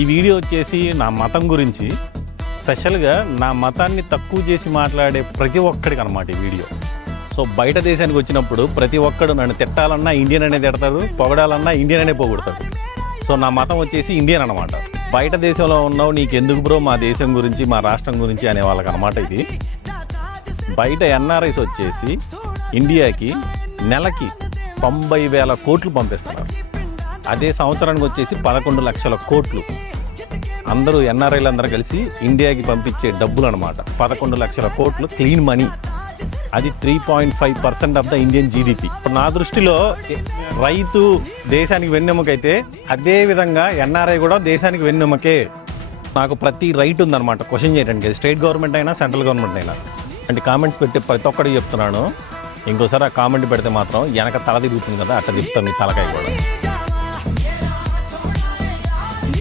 ఈ వీడియో వచ్చేసి నా మతం గురించి, స్పెషల్గా నా మతాన్ని తక్కువ చేసి మాట్లాడే ప్రతి ఒక్కడికి అనమాట ఈ వీడియో. సో బయట దేశానికి వచ్చినప్పుడు ప్రతి ఒక్కడు నన్ను తిట్టాలన్నా ఇండియన్ అనే తిడతారు, పొగడాలన్నా ఇండియన్ అనే పొగుడతారు. సో నా మతం వచ్చేసి ఇండియన్ అనమాట. బయట దేశంలో ఉన్నావు నీకెందుకు బ్రో మా దేశం గురించి మా రాష్ట్రం గురించి అనే వాళ్ళకి అనమాట ఇది. బయట ఎన్ఆర్ఐస్ వచ్చేసి ఇండియాకి నెలకి 90,000 కోట్లు పంపిస్తున్నారు. అదే సంవత్సరానికి వచ్చేసి 11 లక్షల కోట్లు అందరూ ఎన్ఆర్ఐలు అందరూ కలిసి ఇండియాకి పంపించే డబ్బులు అనమాట. 11 లక్షల కోట్లు క్లీన్ మనీ. అది 3.5% ఆఫ్ ద ఇండియన్ జీడిపి. నా దృష్టిలో రైతు దేశానికి వెన్నెముకైతే అదే విధంగా ఎన్ఆర్ఐ కూడా దేశానికి వెన్నెముకే. నాకు ప్రతి రైట్ ఉందన్నమాట క్వశ్చన్ చేయడానికి, స్టేట్ గవర్నమెంట్ అయినా సెంట్రల్ గవర్నమెంట్ అయినా. అంటే కామెంట్స్ పెట్టి ప్రతి ఒక్కడికి చెప్తున్నాను, ఇంకోసారి ఆ కామెంట్ పెడితే మాత్రం వెనక తల తిరుగుతుంది కదా, అట్లా తిప్పుతాను మీ తలకాయ కూడా.